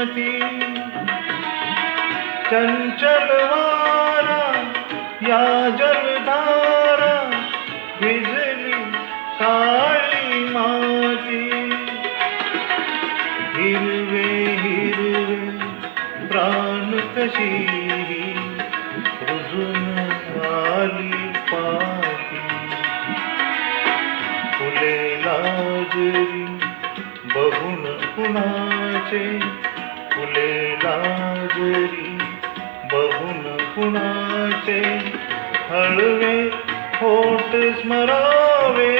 मती चंचल वारा या जलधारा भिजली काळी माती. हिरवे हिरवे प्राण तशी रुजून आली पाती. फुले लाजरी बघून कुणाचे फुले लाजरी बघून कुणाचे हळवे होत स्मरावे.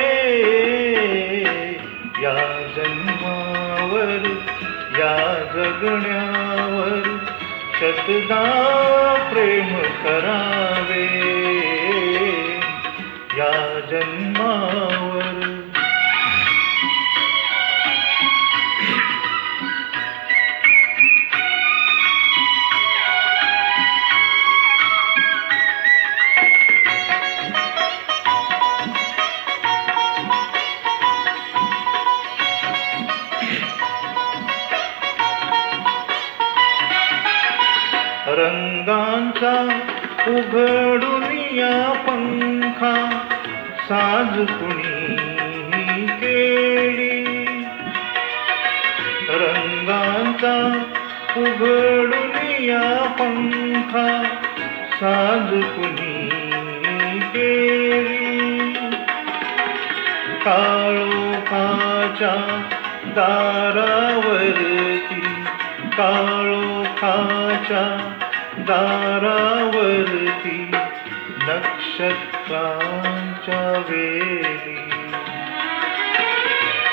या जन्मावर या जगण्यावर शतदा प्रेम करावे. या जन्म रंगांचा उघडून या पंखा साज कुणी केली? रंगांचा उघडून या पंखा साज कुणी केली? काळोखाच्या दारावरती काळोखाच्या दारावरती नक्षत्रांच्या वेली.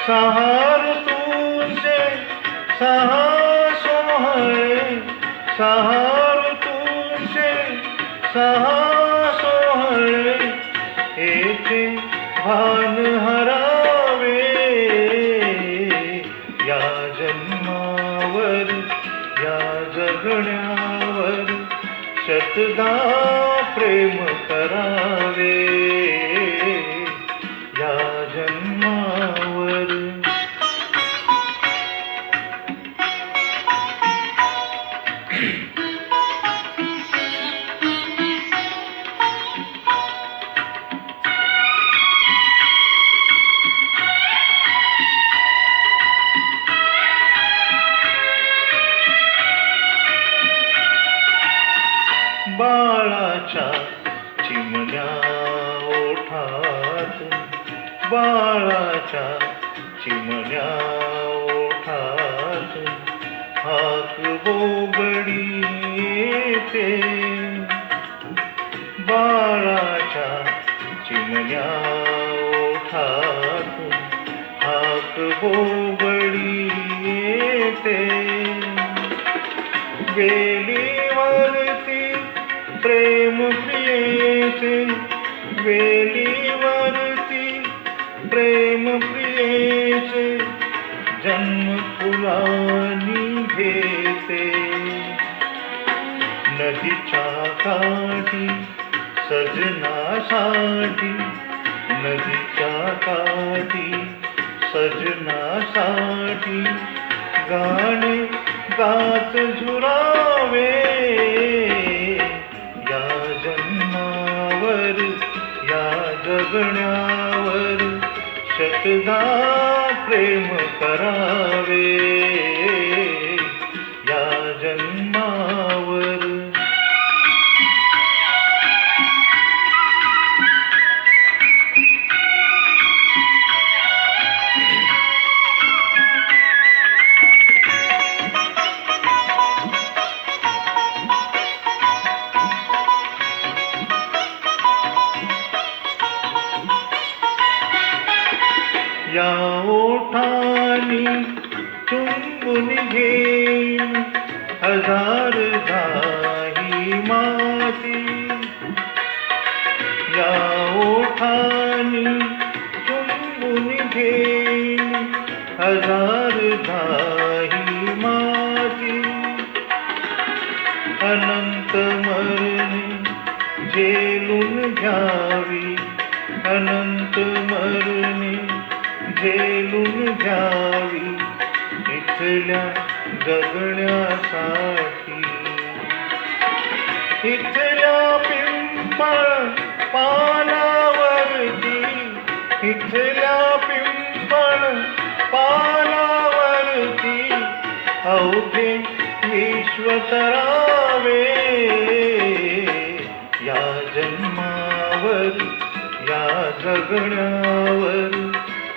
सहार तुझे सहा सोहळे सहा प्रेम करावे बाळाच्या चिमण्या ओठात. बाळाच्या चिमण्या ओठात. हाक बोबडी येते. बाळाच्या चिमण्या ओठात. हाक बोबडी येते. वेलीवरती प्रेम प्रियेचे वेलीवरती प्रेम प्रियेचे जन्म फुलानी घेते. नदीच्या काठी सजनासाठी नदीच्या काठी सजनासाठी गाणे गात झुरावे. या ओठानी चुंबून घेईन हजार दाही माती या ओठानी चुंबून घेईन हजार दाही जगल्या जगण्यासाठी. इथल्या पिंपळ पानावरती इथल्या पिंपळ पानावरती अवघे विश्वतरावे या जन्मावर या जगण्यावर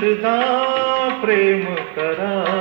कृष्णा प्रेम करा.